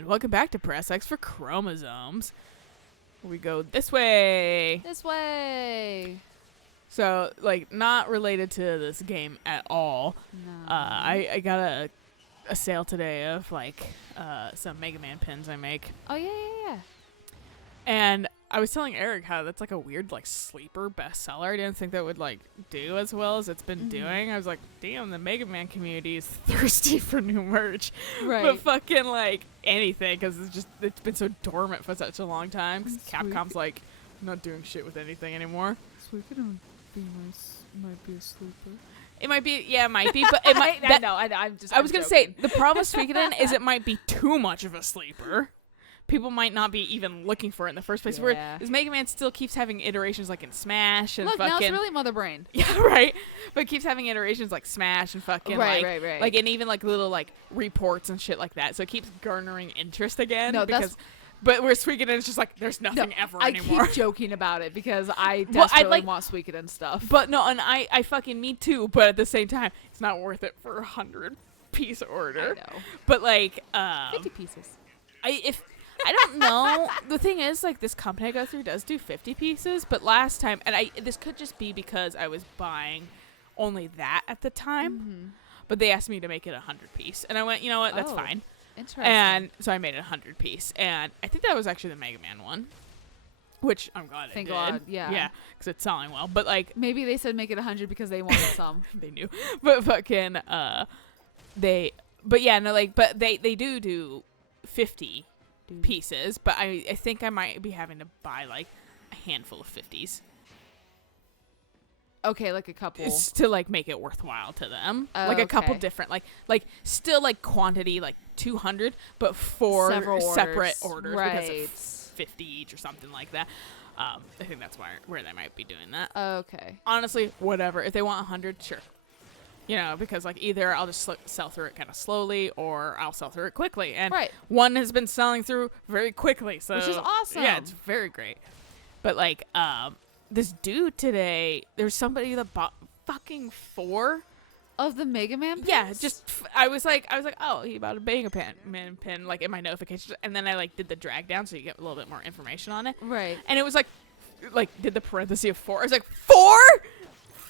And welcome back to Press X for Chromosomes. We go this way. This way. So, like, not related to this game at all. No. I got a sale today of, like, some Mega Man pins I make. Oh, yeah. And I was telling Eric how that's, like, a weird, like, sleeper bestseller. I didn't think that would, like, do as well as it's been doing. I was like, damn, the Mega Man community is thirsty for new merch. Right. But fucking, like, anything, because it's been so dormant for such a long time. Because Capcom's, like, not doing shit with anything anymore. Suikoden might be a sleeper. It might be, yeah, it might be, but it might. I was gonna say the problem with Suikoden is it might be too much of a sleeper. People might not be even looking for it in the first place. Yeah. Whereas Mega Man still keeps having iterations like in Smash and Look, fucking. now it's really Mother Brain. Yeah, right. But it keeps having iterations like Smash and fucking Right. like and even like little like reports and shit like that. So it keeps garnering interest again. No, because. But where Suikoden is just like there's nothing ever anymore. I keep joking about it because I desperately want Suikoden stuff. But no, and I fucking me too. But at the same time, it's not worth it for a 100-piece order. I know. But like 50 pieces. I don't know. The thing is, like, this company I go through does do 50 pieces, but last time, and this could just be because I was buying only that at the time, but they asked me to make it 100-piece, and I went, you know what, that's fine. Interesting. And so I made it 100-piece, and I think that was actually the Mega Man one, which I'm glad I did. God, yeah. Yeah, because it's selling well, but, like... Maybe they said make it 100 because they wanted some. They knew. But fucking, but yeah, no, like, but they do 50 pieces, but I think I might be having to buy like a handful of 50s. Okay, like a couple. It's to like make it worthwhile to them. Like a couple different like still like quantity like 200, but for separate orders because it's 50 each or something like that. I think that's where they might be doing that. Okay. Honestly, whatever. If they want 100, sure. You know, because like either I'll just sell through it kind of slowly or I'll sell through it quickly. And one has been selling through very quickly. So which is awesome. Yeah, it's very great. But like this dude today, there's somebody that bought fucking 4 of the Mega Man pins? Yeah, just I was like, oh, he bought a Mega Man pin like in my notifications, and then I like did the drag down so you get a little bit more information on it. Right. And it was like did the parenthesis of 4. I was like, 4?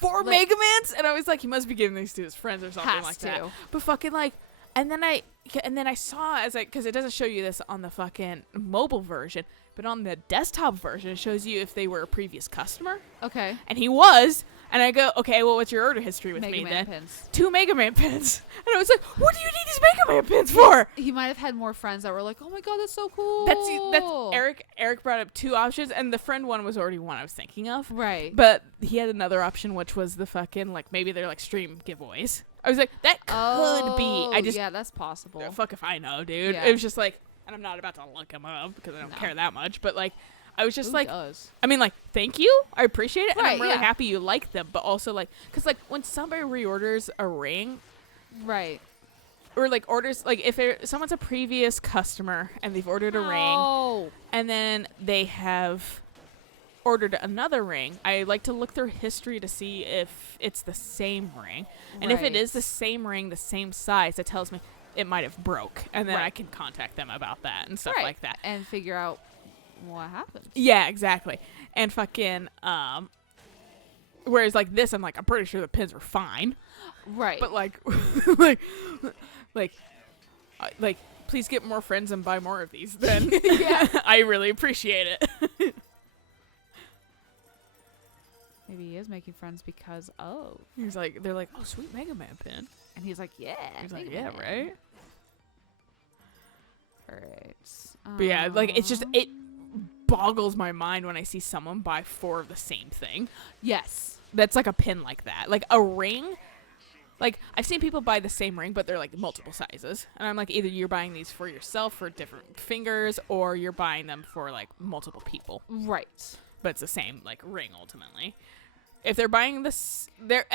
4 Mega Mans? And I was like, he must be giving these to his friends or something like that. But fucking like, and then I saw because it doesn't show you this on the fucking mobile version, but on the desktop version, it shows you if they were a previous customer. Okay. And he was. And I go, okay, well, what's your order history with me then? Pins. 2 Mega Man pins. And I was like, what do you need these Mega Man pins for? He might have had more friends that were like, oh my god, that's so cool. That's Eric brought up 2 options, and the friend one was already one I was thinking of. Right. But he had another option, which was the fucking, like, maybe they're, like, stream giveaways. I was like, that could be. Yeah, that's possible. Fuck if I know, dude. Yeah. It was just like, and I'm not about to look them up because I don't care that much, but, like, I was just Who like, does? I mean, like, thank you. I appreciate it. Right, and I'm really happy you like them. But also, like, because, like, when somebody reorders a ring. Right. Or, like, orders, like, if someone's a previous customer and they've ordered a ring. And then they have ordered another ring. I like to look through history to see if it's the same ring. And if it is the same ring, the same size, it tells me it might have broke. And then I can contact them about that and stuff like that. And figure out what happened. Yeah, exactly. And fucking whereas like this, I'm pretty sure the pins were fine. Right. But like like please get more friends and buy more of these then. Yeah. I really appreciate it. Maybe he is making friends because he's like, they're like, oh, sweet Mega Man pin. And he's like, yeah. He's like, yeah, right? Alright. But yeah, like it's just it boggles my mind when I see someone buy 4 of the same thing. Yes. That's like a pin like that. Like a ring. Like I've seen people buy the same ring, but they're like multiple sizes. And I'm like, either you're buying these for yourself for different fingers, or you're buying them for like multiple people. Right. But it's the same like ring ultimately. If they're buying this there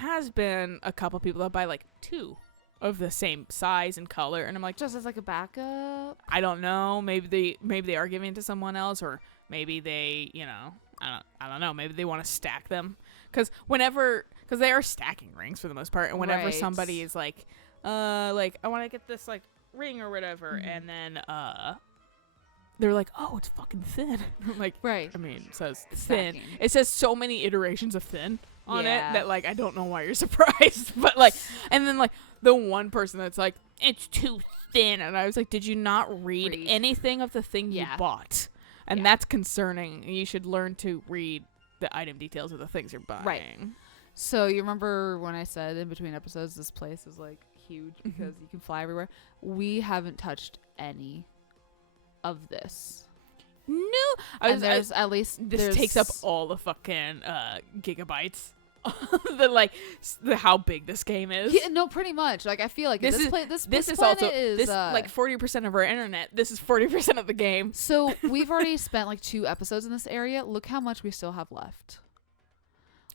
has been a couple people that buy like 2 of the same size and color, and I'm like, just as like a backup. I don't know. Maybe they are giving it to someone else, or maybe they, you know, I don't know. Maybe they want to stack them because they are stacking rings for the most part, and whenever somebody is like I want to get this like ring or whatever, and then they're like, oh, it's fucking thin. I'm like, right. I mean, it says It's thin. packing. It says so many iterations of thin on it Yeah. that, like, I don't know why you're surprised. But, like, and then, like, the one person that's like, it's too thin. And I was like, did you not read anything of the thing you bought? And that's concerning. You should learn to read the item details of the things you're buying. Right. So you remember when I said in between episodes this place is like huge because you can fly everywhere? We haven't touched any of this. No. At least this takes up all the fucking gigabytes. How big this game is. Yeah, no, pretty much. Like I feel like this is also this like 40% of our internet. This is 40% of the game. So we've already spent like 2 episodes in this area. Look how much we still have left.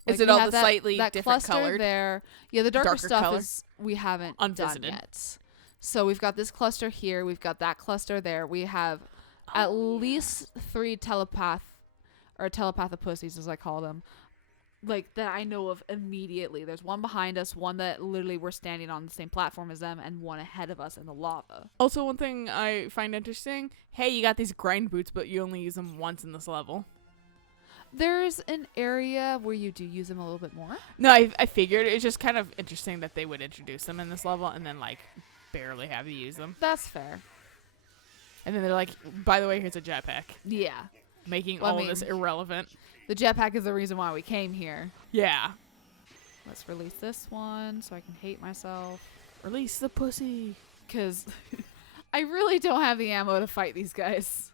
Is it all the slightly different cluster colored? There. Yeah, the darker stuff color? is we haven't Unvisited. done yet. So we've got this cluster here. We've got that cluster there. We have at least 3 telepathopussies, as I call them, like that I know of immediately. There's one behind us, one that literally we're standing on the same platform as them, and one ahead of us in the lava. Also, one thing I find interesting, hey, you got these grind boots, but you only use them once in this level. There's an area where you do use them a little bit more. No, I figured. It's just kind of interesting that they would introduce them in this level and then, like, barely have you use them. That's fair. And then they're like, by the way, here's a jetpack. Yeah. Making all of this irrelevant. The jetpack is the reason why we came here. Yeah. Let's release this one so I can hate myself. Release the pussy. Because I really don't have the ammo to fight these guys.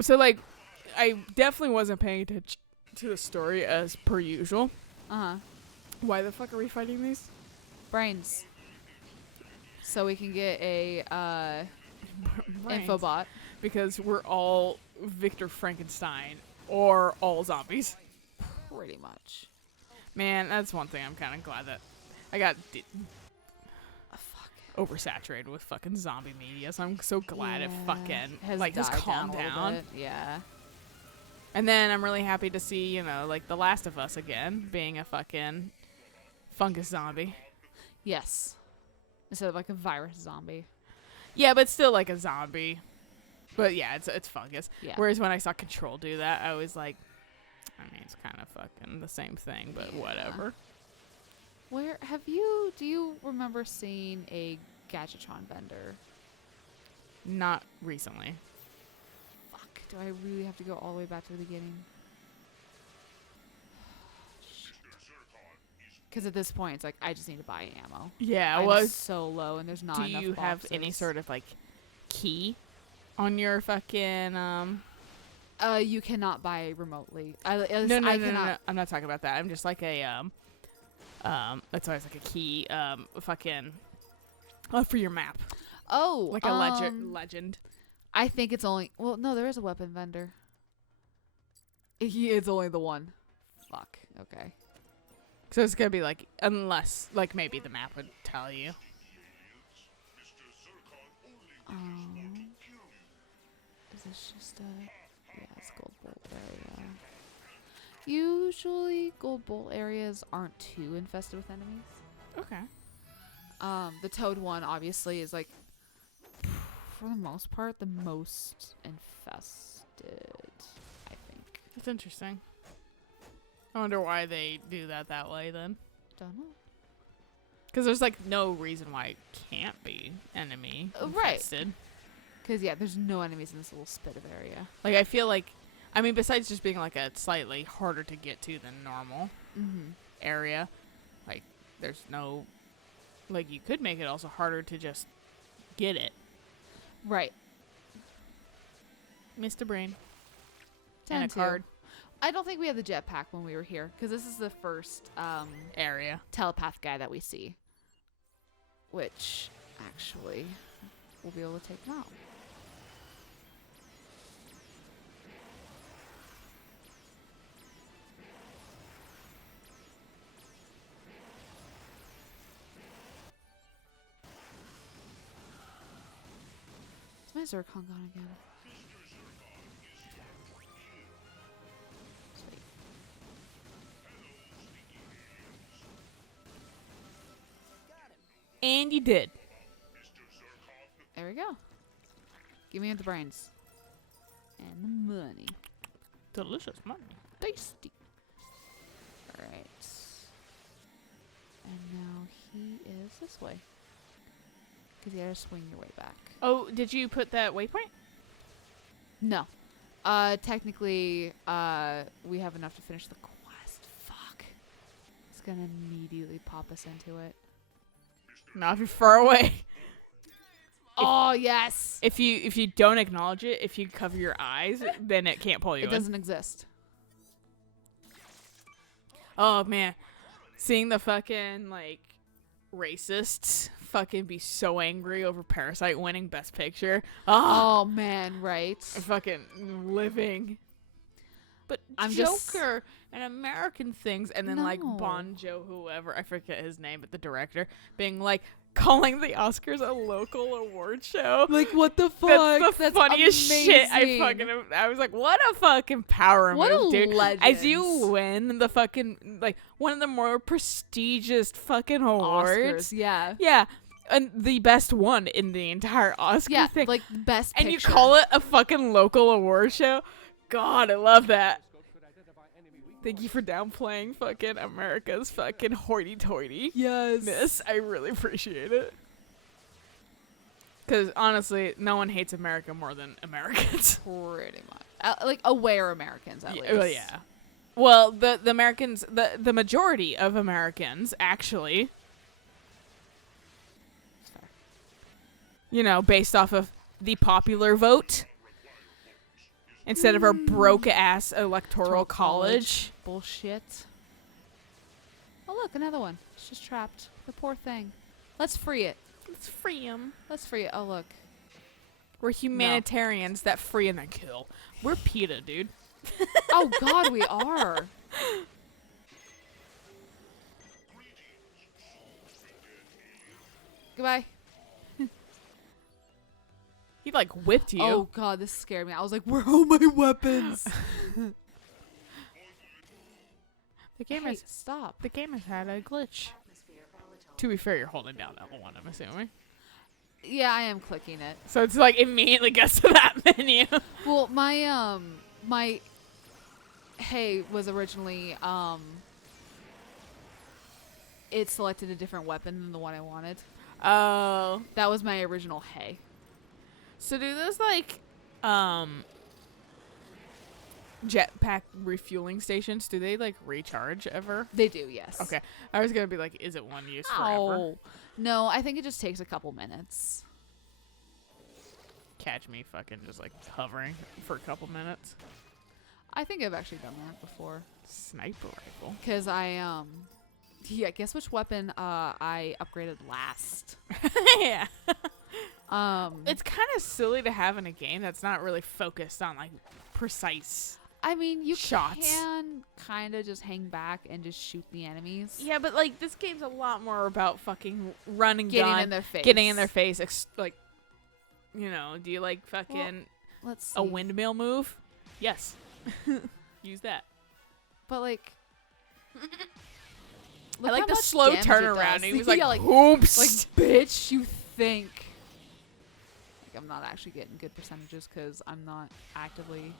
So, like, I definitely wasn't paying attention to the story as per usual. Uh-huh. Why the fuck are we fighting these? Brains. So we can get a infobot. Because we're all Victor Frankenstein or all zombies. Pretty much. Man, that's one thing I'm kind of glad that I got oversaturated with fucking zombie media. So I'm so glad it fucking has like just calmed down. Yeah. And then I'm really happy to see, you know, like The Last of Us again being a fucking fungus zombie. Yes. Instead of like a virus zombie. Yeah, but still like a zombie. But yeah, it's fungus. Yeah. Whereas when I saw Control do that, I was like, I mean, it's kind of fucking the same thing, but whatever. Where do you remember seeing a Gadgetron vendor? Not recently. Fuck, do I really have to go all the way back to the beginning? Because at this point, it's like, I just need to buy ammo. Yeah, I'm so low, and there's not enough Do you have any sort of, like, key on your fucking, You cannot buy remotely. No. I'm not talking about that. I'm just like a, that's always like a key, fucking, for your map. Oh. Like a legend. I think it's only, well, no, there is a weapon vendor. It's only the one. Fuck. Okay. So it's gonna be like, unless, like, maybe the map would tell you. Is this just it's Gold Bolt area. Usually Gold Bolt areas aren't too infested with enemies. Okay. The Toad one obviously is like, for the most part, the most infested, I think. That's interesting. I wonder why they do that way then. Don't know. Because there's like no reason why it can't be enemy infested. Right. Because yeah, there's no enemies in this little spit of area. Like I feel like, I mean, besides just being like a slightly harder to get to than normal area, like there's no, like you could make it also harder to just get it. Right. Missed a brain. And a card. I don't think we had the jetpack when we were here, because this is the first area telepath guy that we see. Which, actually, we'll be able to take him out. Is my Zircon gone again? And you did. There we go. Give me the brains. And the money. Delicious money. Tasty. Alright. And now he is this way. Because you gotta swing your way back. Oh, did you put that waypoint? No. Technically, we have enough to finish the quest. Fuck. It's gonna immediately pop us into it. Not if you're far away. Oh, yes! If you don't acknowledge it, if you cover your eyes, then it can't pull you It in. doesn't exist. Oh, man. Seeing the fucking, like, racists fucking be so angry over Parasite winning Best Picture. Oh, man, right? Fucking living. But I'm Joker and American things, and then like No. Bon Joe, whoever, I forget his name, but the director, being like calling the Oscars a local award show. Like, what the fuck? That's the funniest shit amazing. I was like, what a fucking power What move, a dude. legend. As you win the fucking, like, one of the more prestigious fucking awards. Oscars, yeah. Yeah. And the best one in the entire Oscar Yeah, thing. like, best picture. And you call it a fucking local award show? God, I love that. Thank you for downplaying fucking America's fucking hoity-toity. Yes. I really appreciate it. Because honestly, no one hates America more than Americans. Pretty much. Like, aware Americans, at least. Well, yeah. Well, the Americans, the majority of Americans, actually, you know, based off of the popular vote, instead of our broke-ass electoral college. Bullshit. Oh, look, another one. It's just trapped. The poor thing. Let's free it. Let's free them. Let's free it. Oh, look. We're humanitarians that free and then kill. We're PETA, dude. Oh, God, we are. Goodbye. He, like, whipped you. Oh, God, this scared me. I was like, where are all my weapons? The game Hey, has stop. the game has had a glitch. To be fair, you're holding down L1, I'm assuming. Yeah, I am clicking it. So it's like immediately gets to that menu. Well, my hey was originally it selected a different weapon than the one I wanted. Oh. That was my original hey. So do those like jetpack refueling stations, do they like recharge ever? They do, yes. Okay. I was gonna be like, is it one use forever? Oh. No, I think it just takes a couple minutes. Catch me fucking just like hovering for a couple minutes. I think I've actually done that before. Sniper rifle. Cause I yeah, guess which weapon I upgraded last. Yeah. It's It's kind of silly to have in a game that's not really focused on like precise. I mean, you shots. can kind of just hang back and just shoot the enemies. Yeah, but like this game's a lot more about fucking run and Getting gun, in their face. getting in their face. Like, you know, do you like fucking Let's see. a windmill move? Yes. Use that. But like, I look like how the much slow damage it turnaround. does. He was like, yeah, like, oops. like, bitch, you think? Like, I'm not actually getting good percentages because I'm not actively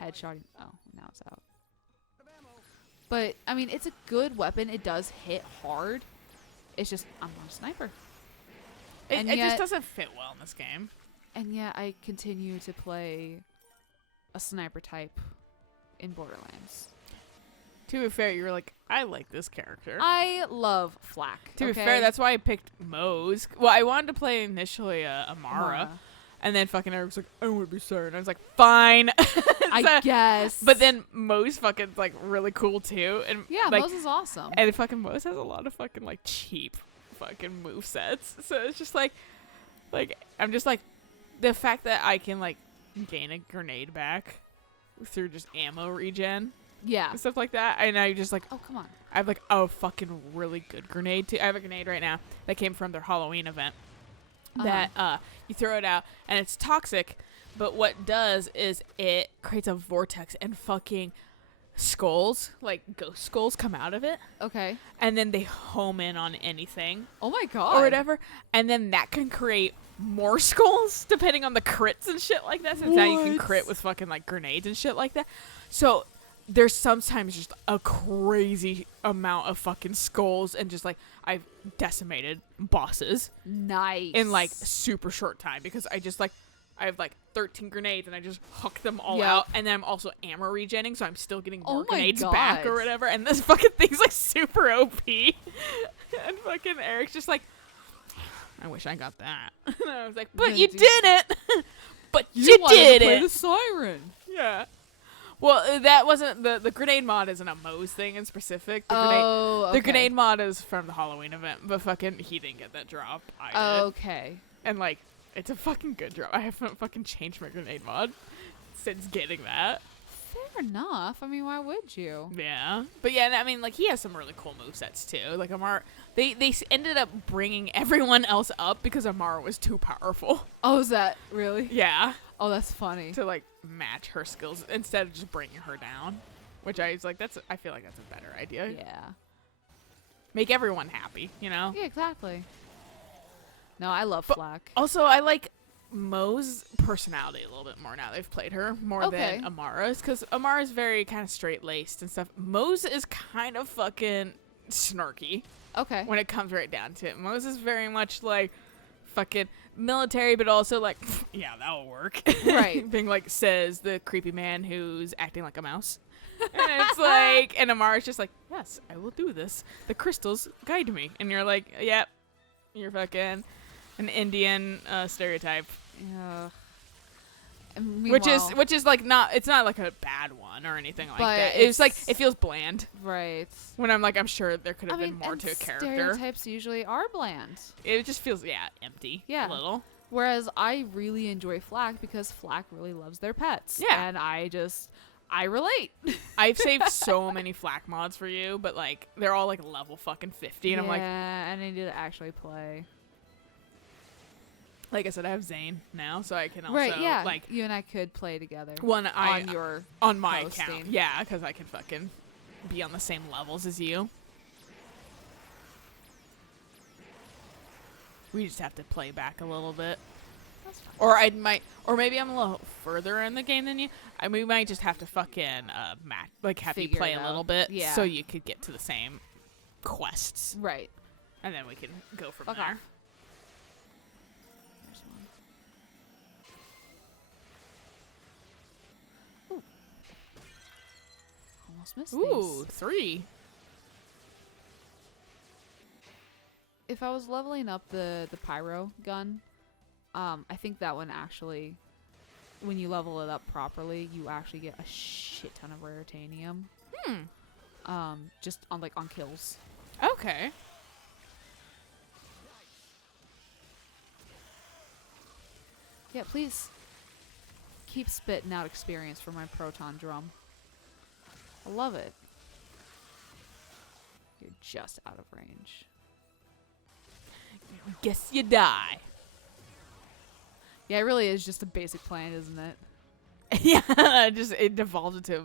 headshotting. Oh, now it's out. But I mean, it's a good weapon. It does hit hard. It's just I'm not a sniper. It yet, just doesn't fit well in this game. And yet, I continue to play a sniper type in Borderlands. To be fair, you were like, I like this character. I love Flak. To be fair, that's why I picked Mose. Well, I wanted to play initially Amara. And then fucking Eric was like, I want to be Sir. And I was like, fine. I guess. But then Mose fucking like really cool too. And yeah, like, Mose is awesome. and fucking Mose has a lot of fucking like cheap fucking movesets. So it's just like I'm just like the fact that I can like gain a grenade back through just ammo regen Yeah. and stuff like that. And I just like Oh, come on. I have like a fucking really good grenade too. I have a grenade right now that came from their Halloween event. That you throw it out and it's toxic, but what it does is it creates a vortex and fucking skulls, like ghost skulls, come out of it, Okay. and then they home in on anything Oh my god. or whatever, and then that can create more skulls depending on the crits and shit like that. Since now you can crit with fucking like grenades and shit like that. So there's sometimes just a crazy amount of fucking skulls, and just like I've decimated bosses Nice. in like super short time because I have like 13 grenades and I just hook them all Yep. out, and then I'm also ammo regenning, so I'm still getting more Oh my grenades back or God. whatever, and this fucking thing's like super OP. And fucking Eric's just like, I wish I got that. And I was like, but Then you do- didn't. But You you wanted did to play it. the siren. Yeah. Well, that wasn't the grenade mod isn't a Moe's thing in specific. The grenade mod is from the Halloween event, but fucking he didn't get that drop. I did. Okay. And like, it's a fucking good drop. I haven't fucking changed my grenade mod since getting that. Fair enough. I mean, why would you? Yeah. But yeah, I mean, like, he has some really cool movesets too. Like, Amara, they ended up bringing everyone else up because Amara was too powerful. Oh, is that really? Yeah. Oh, that's funny. To like match her skills instead of just bringing her down. Which I was like, I feel like that's a better idea. Yeah. Make everyone happy, you know? Yeah, exactly. No, I love But- Flack. Also, I like Moe's personality a little bit more now they've played her more Okay. than Amara's, because Amara's very kind of straight-laced and stuff. Moe's is kind of fucking snarky Okay. when it comes right down to it. Moe's is very much like fucking military, but also like, yeah, that'll work. Right. Being like, says the creepy man who's acting like a mouse. And it's like, and Amara's just like, yes, I will do this. The crystals guide me. And you're like, yep, you're fucking an Indian stereotype. Yeah. Which is like it's not like a bad one or anything like But that. It's like it's- it feels bland right. when I'm like, I'm sure there could have I been mean, more and to a character. stereotypes usually are bland. It just feels empty. Yeah. A little. Whereas I really enjoy Flack because Flack really loves their pets. Yeah. And I relate. I've saved so many Flack mods for you, but like they're all like level fucking 50, and I'm yeah, I need to actually play. like I said, I have Zane now, so I can also Right, yeah. like you and I could play together on your on my posting. account, yeah, because I can fucking be on the same levels as you. We just have to play back a little bit. That's fine. Or maybe I'm a little further in the game than you. We might just have to fucking have you Figure play it a little out. bit, Yeah. so you could get to the same quests, Right. and then we can go from Fuck there. off. There's one. Ooh. Almost missed Ooh, these. 3. If I was leveling up the pyro gun, I think that one actually, when you level it up properly, you actually get a shit ton of raritanium. Just on kills. Okay. Yeah, please keep spitting out experience for my proton drum. I love it. You're just out of range. Guess you die. Yeah, it really is just a basic plan, isn't it? Yeah, it devolved into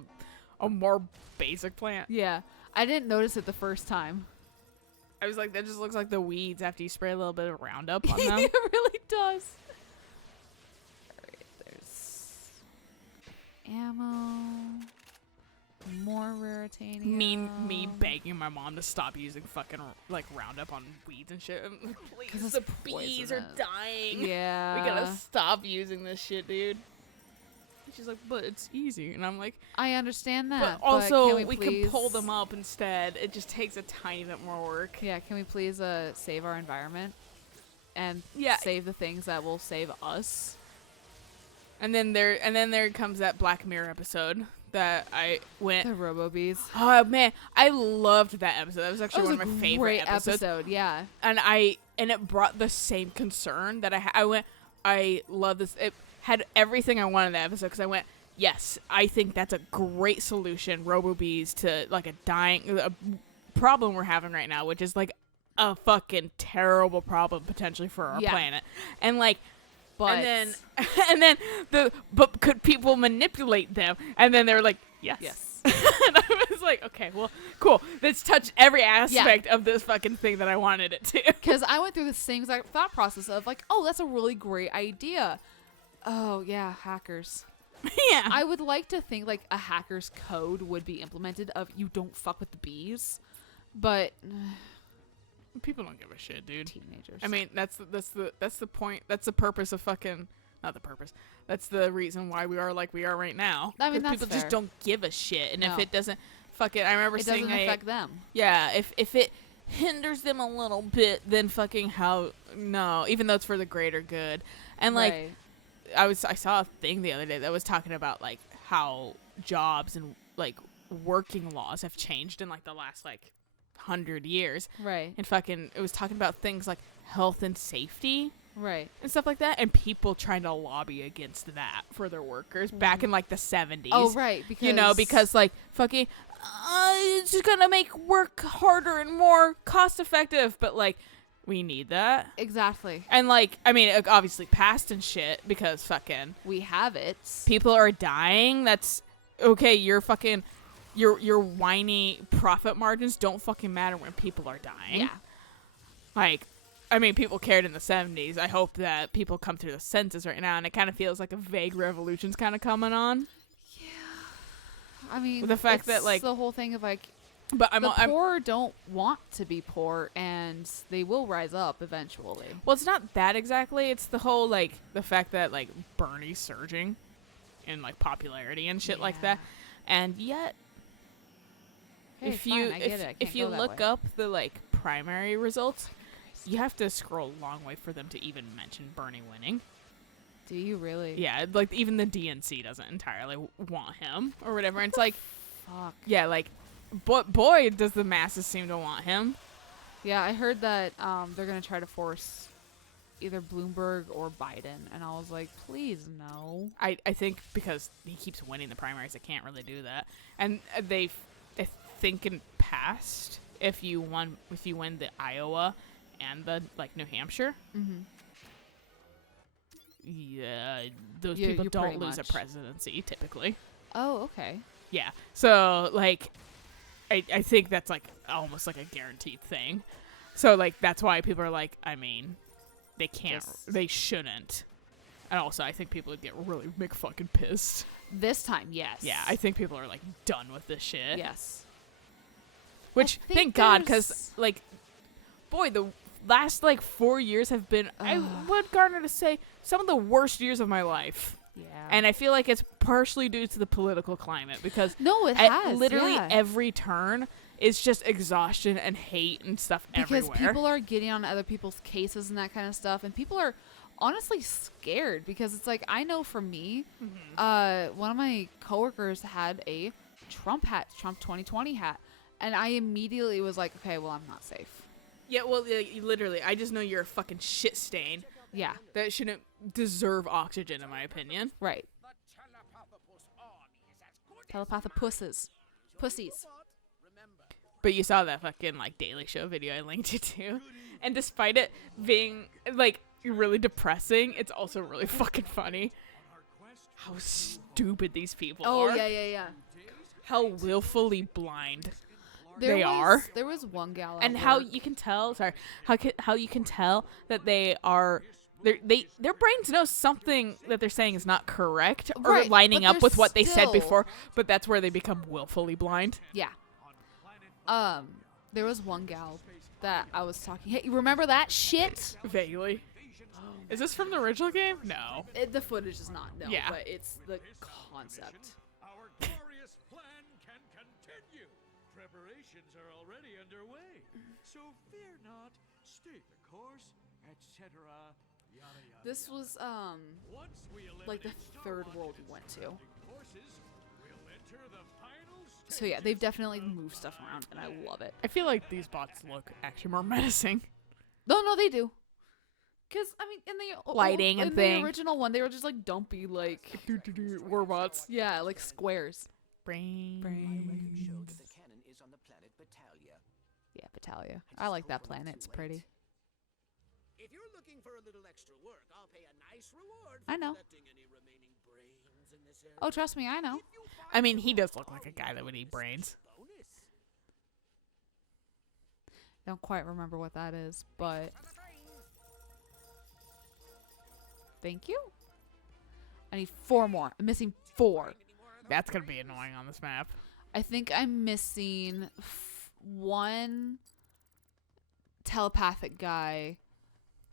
a more basic plant. Yeah, I didn't notice it the first time. I was like, that just looks like the weeds after you spray a little bit of Roundup on them. It really does. Alright, there's ammo. More raritanium. Me begging my mom to stop using fucking like Roundup on weeds and shit. Please, 'Cause the it's bees are poisonous. dying. Yeah. We gotta stop using this shit, dude. And she's like, but it's easy, and I'm like, I understand that. but also can we please, can pull them up instead. It just takes a tiny bit more work. Yeah, can we please save our environment and Yeah. save the things that will save us? And then there comes that Black Mirror episode that I went. The Robo-Bees. Oh man, I loved that episode. That was actually That was one of a my favorite great episodes. episode. Yeah. And it brought the same concern that I love this. It had everything I wanted in the episode because I went, yes, I think that's a great solution, Robo-Bees, to like a problem we're having right now, which is like a fucking terrible problem potentially for our planet. And like, But and then but could people manipulate them? And then they were like, yes. yes. And I was like, okay, well, cool. This touched every aspect of this fucking thing that I wanted it to. Because I went through the same exact thought process of like, oh, that's a really great idea. Oh, yeah, hackers. Yeah. I would like to think like a hacker's code would be implemented of you don't fuck with the bees. But people don't give a shit, dude. Teenagers. I mean, that's the point. That's the purpose of fucking. Not the purpose. That's the reason why we are like we are right now. I mean, that's people fair. just don't give a shit, and No. if it doesn't, fuck it. I remember It seeing doesn't affect them. Yeah, if it hinders them a little bit, then fucking how no. Even though it's for the greater good, and like Right. I saw a thing the other day that was talking about like how jobs and like working laws have changed in like the last like 100 years. Right. And fucking it was talking about things like health and safety Right. and stuff like that, and people trying to lobby against that for their workers back in like the 70s. Oh, right. Because Because like fucking it's just gonna make work harder and more cost effective, but like we need that. Exactly. And like I mean it obviously passed and shit because fucking We have it. people are dying. That's okay. You're fucking your whiny profit margins don't fucking matter when people are dying. Yeah. Like, I mean, people cared in the 70s. I hope that people come through the senses right now, and it kind of feels like a vague revolution's kind of coming on. I mean, The fact that, it's like- the whole thing of like But the poor don't want to be poor, and they will rise up eventually. well, it's not that exactly. It's the whole like the fact that like Bernie's surging in like popularity and shit like that, and yet Hey, if fine, you I get it. I can't if you go that look way. up the like primary results, you have to scroll a long way for them to even mention Bernie winning. Do you really? Yeah, like even the DNC doesn't entirely want him or whatever. And it's like, Fuck. yeah, like, boy, does the masses seem to want him. Yeah, I heard that they're gonna try to force either Bloomberg or Biden, and I was like, please no. I think because he keeps winning the primaries, they can't really do that. And I think in past, if you win the Iowa and the like New Hampshire, Mm-hmm. yeah, those Yeah, people you're don't pretty lose a much- presidency typically. Oh, okay. Yeah, so like, I think that's like almost like a guaranteed thing. So like that's why people are like, I mean, they can't, they shouldn't. And also, I think people would get really fucking pissed. This time, yes. Yeah, I think people are like done with this shit. Yes. Which I think thank God, because there's- like, boy, the last like 4 years have been, I would garner to say, some of the worst years of my life. Yeah. And I feel like it's partially due to the political climate because no, it at has. literally yeah. every turn is just exhaustion and hate and stuff because everywhere. people are getting on other people's cases and that kind of stuff, and people are honestly scared because it's like, I know for me, one of my coworkers had a Trump 2020 hat, and I immediately was like, okay, well, I'm not safe. Yeah, well, literally, I just know you're a fucking shit stain Yeah, that shouldn't deserve oxygen, in my opinion. right. Telepathopusses. Pussies. But you saw that fucking like Daily Show video I linked you to, and despite it being like really depressing, it's also really fucking funny. How stupid these people Oh, are. yeah. How willfully blind There they was, are. There was one gal. And at how work- you can tell, how you can tell that they are, their brains know something that they're saying is not correct or Right, lining but up they're with what they said still- before, but that's where they become willfully blind. Yeah. There was one gal that I was talking. Hey, you remember that shit? Vaguely. Is this from the original game? No. The footage is not, no. Yeah. But it's the concept. Our glorious plan can continue. Preparations are already underway. So fear not, stay the course, etc. Yada yada. This was, Once we like the eliminate third Starlog world and we went to. surrounding forces, we'll enter the final So yeah, they've definitely moved stuff around, and I love it. I feel like these bots look actually more menacing. No, they do. Because, I mean, in the Lighting and in thing. the original one, they were just like dumpy, like, Warbots. yeah, like squares. Brains. Show that the cannon is on the planet Battalia. Yeah, Battalia. I like that planet. It's pretty. If you're looking for a little extra work, I'll pay a nice reward I know. collecting any remaining brains in this Oh, trust me, I know. I mean, he does look like a guy that would eat brains. Don't quite remember what that is, but thank you. I need 4 more. I'm missing 4. That's gonna be annoying on this map. I think I'm missing 1 telepathic guy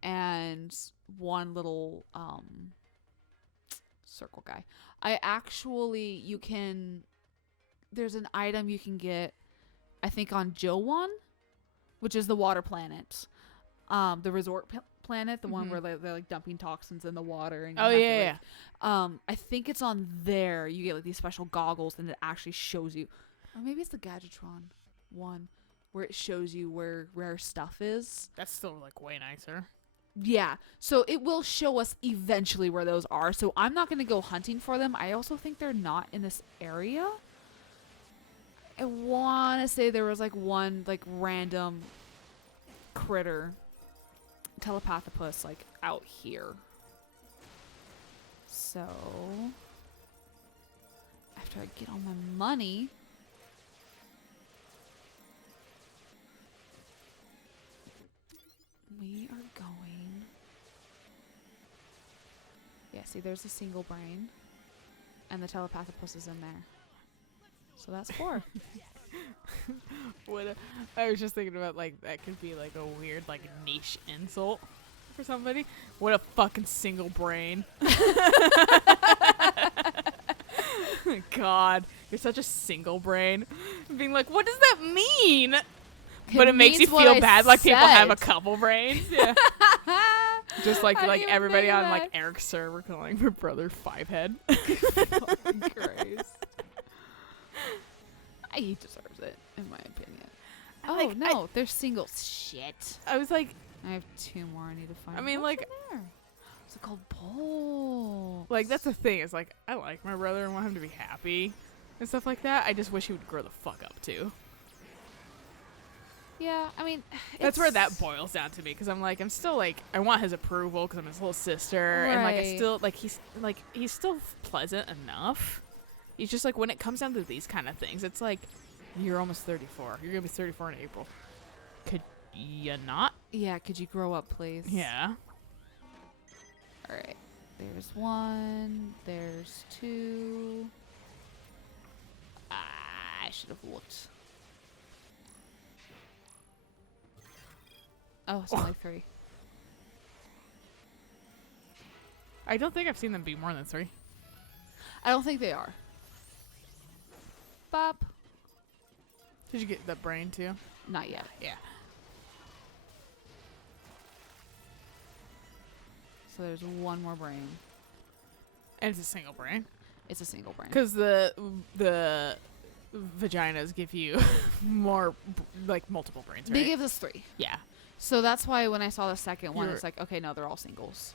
and 1 little circle guy. There's an item you can get, I think, on Jowan, which is the water planet. The resort planet, the one where they're like dumping toxins in the water. And I think it's on there. You get like these special goggles, and it actually shows you, or maybe it's the Gadgetron one, where it shows you where rare stuff is. That's still like way nicer. Yeah, so it will show us eventually where those are. So I'm not gonna go hunting for them. I also think they're not in this area. I want to say there was like 1 like random critter, telepathopus, like out here. So after I get all my money, we are going. Yeah, see, there's a single brain, and the telepathopus is in there. So that's 4. I was just thinking about, like, that could be like a weird, like, niche insult for somebody. What a fucking single brain. God, you're such a single brain. Being like, what does that mean? But it makes you feel bad, like people have a couple brains. Yeah. Just like everybody on like Eric's server calling her brother 5-head. Christ. He deserves it, in my opinion. Oh, like, no, they're singles. Shit. I was like, I have 2 more I need to find. I mean, What's like, in there? What's it called? Pole. like that's the thing. Is like, I like my brother and want him to be happy and stuff like that. I just wish he would grow the fuck up too. Yeah, I mean, that's where that boils down to me, because I'm still like, I want his approval because I'm his little sister, and like I still like he's still pleasant enough. He's just like, when it comes down to these kind of things, it's like, you're almost 34. You're gonna be 34 in April. Could you not? Yeah, could you grow up, please? Yeah. All right. There's 1. There's 2. I should have looked. Oh, it's only 3. I don't think I've seen them be more than 3. I don't think they are. Bop. Did you get the brain too? Not yet. Yeah. So there's 1 more brain. And it's a single brain. It's a single brain. Because the vaginas give you more, like, multiple brains, right? They give us 3. Yeah. So that's why when I saw the second one, it's like, okay, no, they're all singles.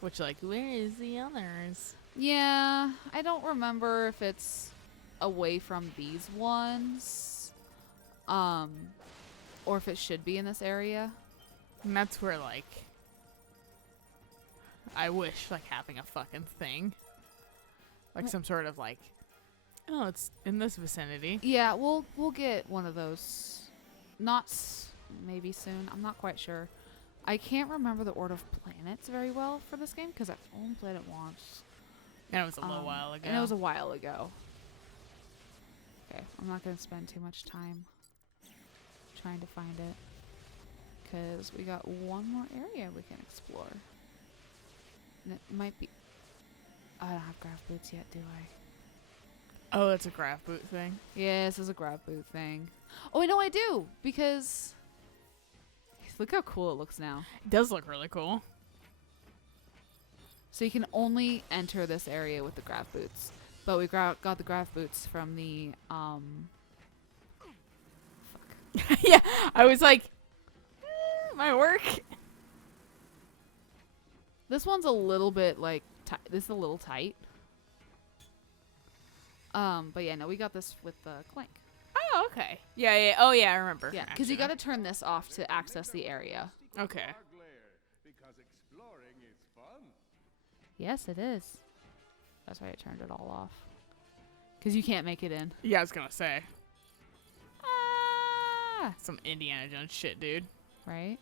Which, like, where is the others? Yeah, I don't remember if it's away from these ones, or if it should be in this area. And that's where, like, I wish, like, having a fucking thing. Like, some sort of, like, oh, it's in this vicinity. Yeah, we'll get one of those. Maybe soon. I'm not quite sure. I can't remember the order of planets very well for this game because I've only played it once. And it was a little while ago. And it was a while ago. Okay, I'm not going to spend too much time trying to find it because we got 1 more area we can explore. And it might be... I don't have graph boots yet, do I? Oh, it's a graph boot thing? Yeah, this is a grab boot thing. Oh, I know I do, because look how cool it looks now. It does look really cool. So you can only enter this area with the grab boots, but we got the grab boots from the Yeah, I was like, my work. This one's a little bit like this is a little tight. But yeah, no, we got this with the Clank. Oh, okay. Yeah. Oh, yeah, I remember. Yeah, because you got to turn this off to access the area. Okay. Yes, it is. That's why I turned it all off. Because you can't make it in. Yeah, I was gonna say. Ah! Some Indiana Jones shit, dude. Right?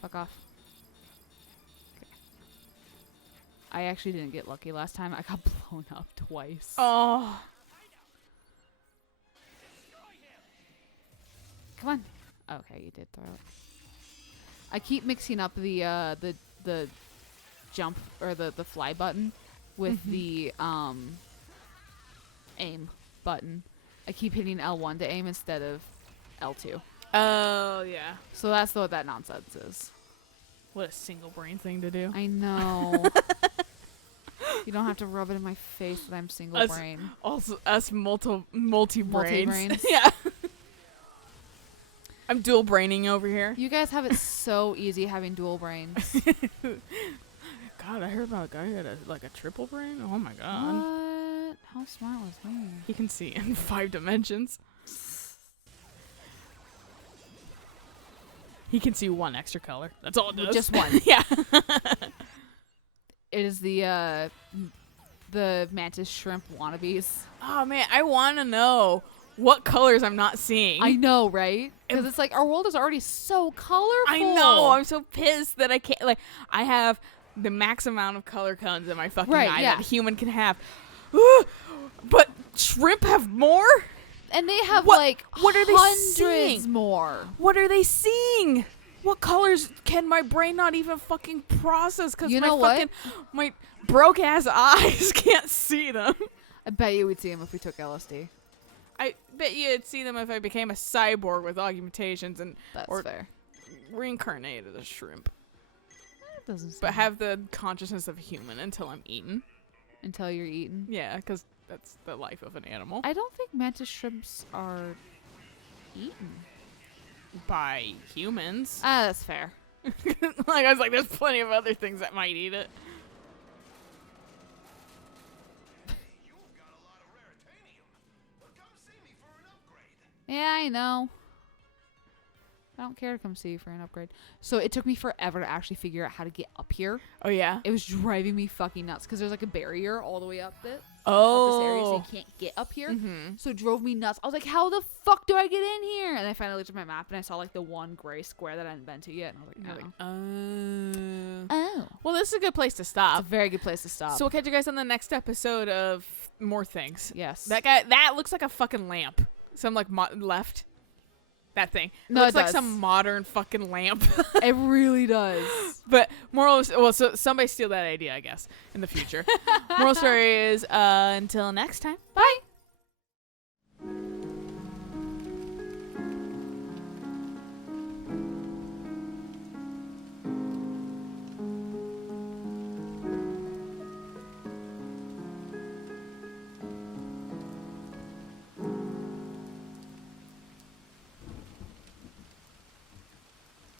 Fuck off. Okay. I actually didn't get lucky last time. I got blown up twice. Oh. Come on. Okay, you did throw it. I keep mixing up the jump or the fly button with the aim button. I keep hitting L1 to aim instead of L2. Oh, yeah. So that's what that nonsense is. What a single brain thing to do. I know. You don't have to rub it in my face that I'm single Us- brain. Also, us multi-brains. Multi-brains. Yeah. I'm dual braining over here. You guys have it so easy having dual brains. God, I heard about a guy who had a triple brain. Oh my god. What? How smart was he? He can see in 5 dimensions. He can see one extra color. That's all it does. Just one. Yeah. It is the mantis shrimp wannabes. Oh man, I want to know what colors I'm not seeing. I know, right? Because And- it's like our world is already so colorful. I know. I'm so pissed that I can't. Like, I have the max amount of color cones in my fucking Right, eye yeah. that a human can have. But shrimp have more? And they have What- like what are they hundreds seeing? more. What are they seeing? What colors can my brain not even fucking process? Because You my know what? fucking my broke ass eyes can't see them. I bet you would see them if we took LSD. I bet you'd see them if I became a cyborg with augmentations and That's Or- fair. reincarnated as shrimp, That doesn't but sound- have the consciousness of a human until I'm eaten. until you're eaten. Yeah, because that's the life of an animal. I don't think mantis shrimps are eaten. By humans. Ah, that's fair. Like, I was like, there's plenty of other things that might eat it. You've got a lot of raritanium. Well, come see me for an upgrade. Yeah, I know. I don't care to come see you for an upgrade. So it took me forever to actually figure out how to get up here. Oh, yeah? It was driving me fucking nuts because there's like a barrier all the way up this area, so Oh. you can't get up here. Mm-hmm. So it drove me nuts. I was like, how the fuck do I get in here? And I finally looked at my map and I saw like the one gray square that I hadn't been to yet. And I was like, no. Oh. Well, this is a good place to It's a stop. very good place to stop. So we'll catch you guys on the next episode of More Things. yes. That guy, that looks like a fucking lamp. Some like left. That thing. No, looks it like does. some modern fucking lamp. It really does. But so somebody steal that idea, I guess, in the future. Moral story is until next time. Bye.